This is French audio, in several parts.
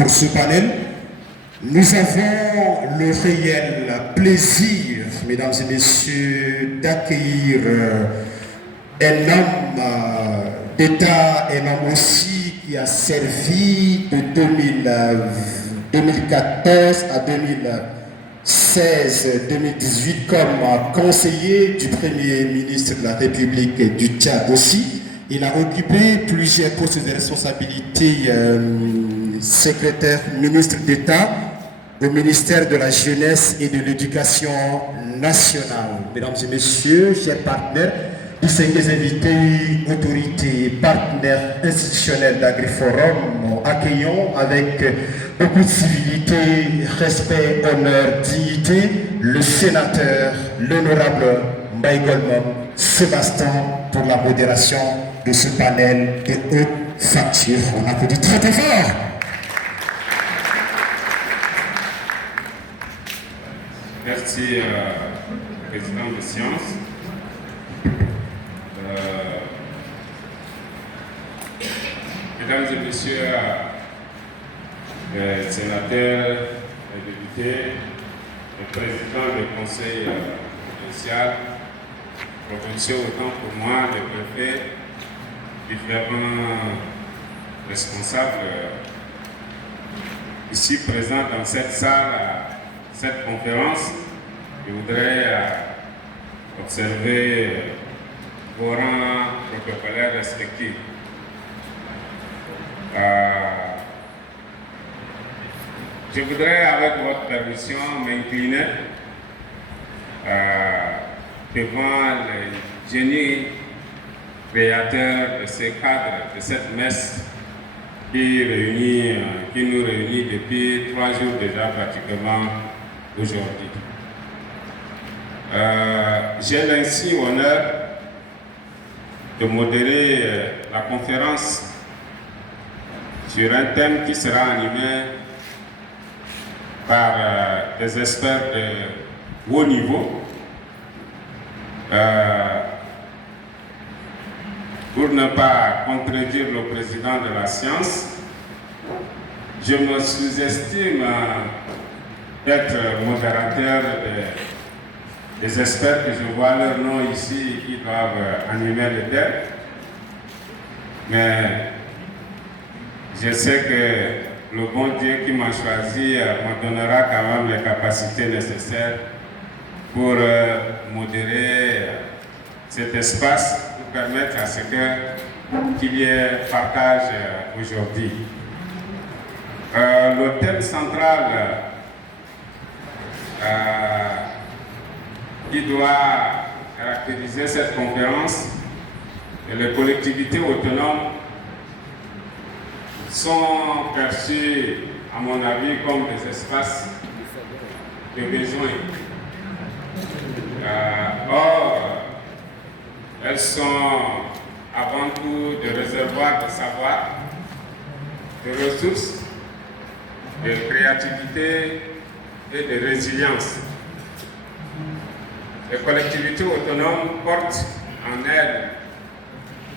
pour ce panel. Nous avons le réel plaisir, mesdames et messieurs, d'accueillir un homme d'État, un homme aussi qui a servi de 2014 à 2016-2018 comme conseiller du Premier ministre de la République du Tchad aussi. Il a occupé plusieurs postes de responsabilité, secrétaire ministre d'État au ministère de la Jeunesse et de l'Éducation nationale. Mesdames et messieurs, chers partenaires, distingués invités, autorités, partenaires institutionnels d'AgriForum, accueillons avec beaucoup de civilité, respect, honneur, dignité, le sénateur, l'honorable Mbaye Goldman Sébastien pour la modération de ce panel de haute facture. On applaudit très très fort. Merci, président de séance. Mesdames et messieurs les sénateurs, les députés, le président du conseil provincial, provinciaux autant pour moi, les préfets, différents responsables ici présents dans cette salle, cette conférence. Je voudrais observer vos rangs protocolaires respectifs. Je voudrais, avec votre permission, m'incliner devant les génies créateurs de ces cadres, de cette messe qui nous réunit depuis 3 jours déjà pratiquement aujourd'hui. J'ai ainsi l'honneur de modérer la conférence sur un thème qui sera animé par des experts de haut niveau. Pour ne pas contredire le président de la science, je me sous-estime d'être modérateur des experts que je vois leur nom ici qui doivent animer le thème. Mais je sais que le bon Dieu qui m'a choisi me donnera quand même les capacités nécessaires pour modérer cet espace, pour permettre à ce qu'il y ait partage aujourd'hui. Le thème central qui doit caractériser cette conférence et les collectivités autonomes sont perçues, à mon avis, comme des espaces de besoin. Or, elles sont avant tout des réservoirs de savoir, de ressources, de créativité et de résilience. Les collectivités autonomes portent en elles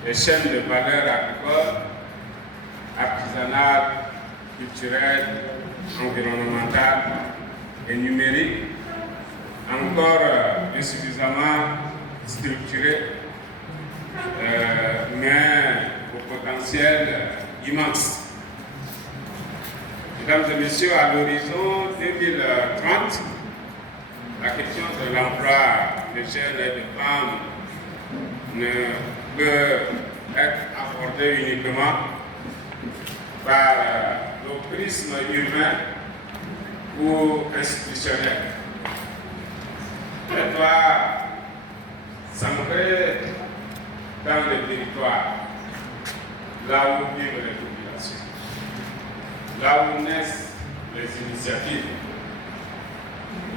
les chaînes de valeur agricoles, artisanales, culturelles, environnementales et numériques, encore insuffisamment structurées, mais au potentiel immense. Mesdames et messieurs, à l'horizon 2030, la question de l'emploi des jeunes et des femmes ne peut être abordée uniquement par le prisme humain ou institutionnel. Elle doit s'ancrer dans le territoire, là où vivent les populations, là où naissent les initiatives,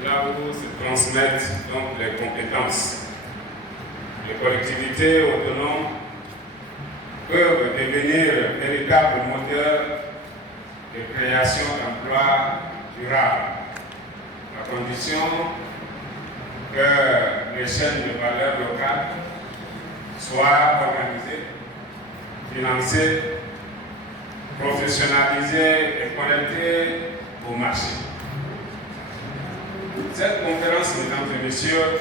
là où se transmettent donc les compétences. Les collectivités autonomes peuvent devenir véritables moteurs de création d'emplois durables, à condition que les chaînes de valeur locales soient organisées, financées professionnalisés et connectés au marché. Cette conférence, mesdames et messieurs,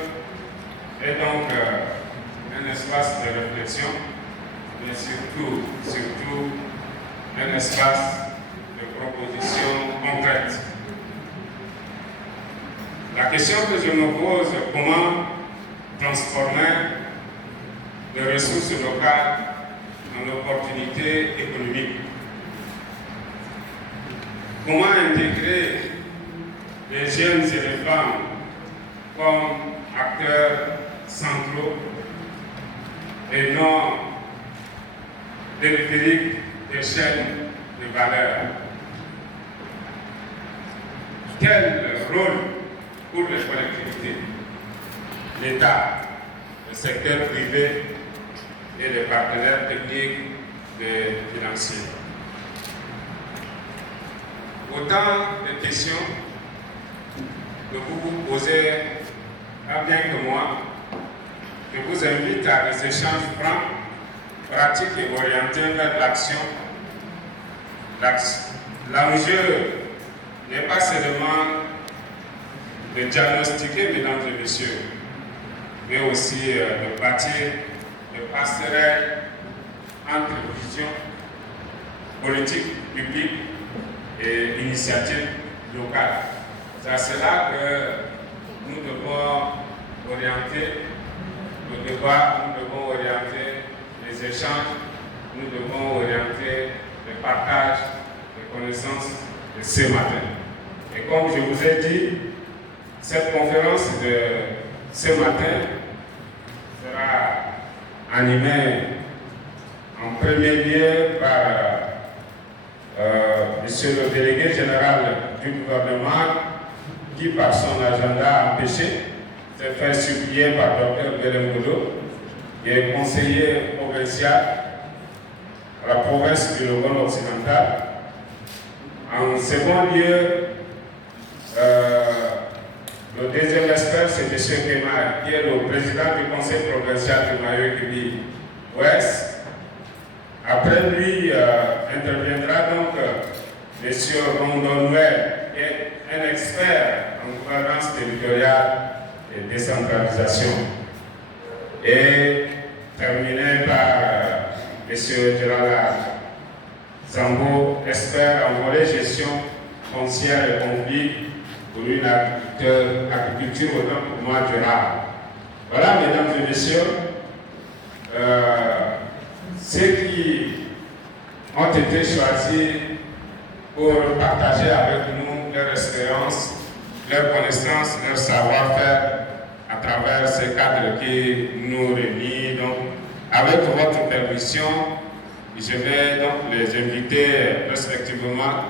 est donc un espace de réflexion, mais surtout un espace de propositions concrètes. La question que je me pose, comment transformer les ressources locales en opportunités économiques? Comment intégrer les jeunes et les femmes comme acteurs centraux et non périphériques des chaînes de valeur? Quel rôle pour les collectivités, l'État, le secteur privé et les partenaires techniques et financiers? Autant de questions que vous vous posez pas bien que moi. Je vous invite à des échanges francs, pratiques et orientés vers l'action. L'enjeu n'est pas seulement de diagnostiquer, mesdames et messieurs, mais aussi de bâtir des passerelles entre vision politique publique et initiatives locales. C'est à cela que nous devons orienter le débat, nous devons orienter les échanges, nous devons orienter le partage de connaissances de ce matin. Et comme je vous ai dit, cette conférence de ce matin sera animée en premier lieu par Monsieur le délégué général du gouvernement qui, par son agenda empêché, s'est fait supplier par Dr Belem Godo, qui est conseiller provincial à la province du Logone occidental. En second lieu, le deuxième expert, c'est M. Kema, qui est le président du conseil provincial du Mayo-Kibi Ouest. Après lui, interviendra donc M. Rondon Noël, qui est un expert en gouvernance territoriale et décentralisation. Et terminé par M. Gérald Zambo, expert en volet gestion foncière et conflit pour une agriculture autant pour moi durable. Voilà, mesdames et messieurs, ceux qui ont été choisis pour partager avec nous leur expérience, leur connaissance, leur savoir-faire à travers ces cadres qui nous réunissent. Donc, avec votre permission, je vais donc les inviter respectivement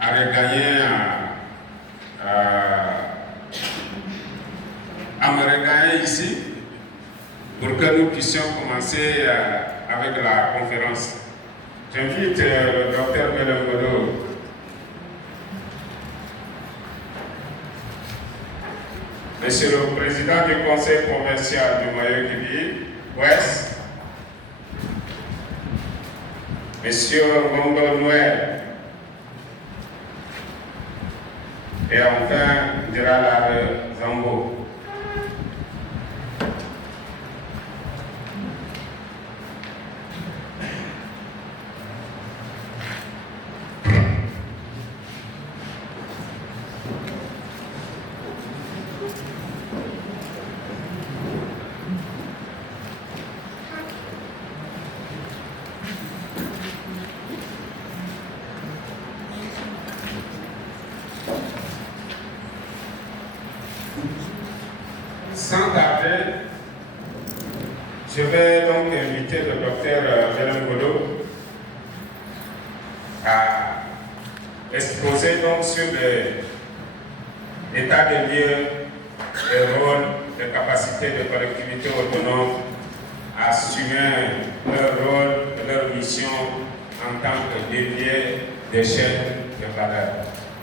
à regagner, à me regagner ici pour que nous puissions commencer avec la conférence. J'invite le docteur Belem Godo. Monsieur le Président du Conseil provincial du Mayo-Kibi Ouest, Monsieur Rondon Noël, et enfin Gérald Zambo. Sans tarder, je vais donc inviter le docteur Belem Godo à exposer donc sur l'état des lieux, les rôles, les capacités de collectivités autonomes à assumer leur rôle et leur mission en tant que dévier des chaînes de valeur.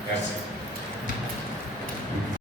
Merci.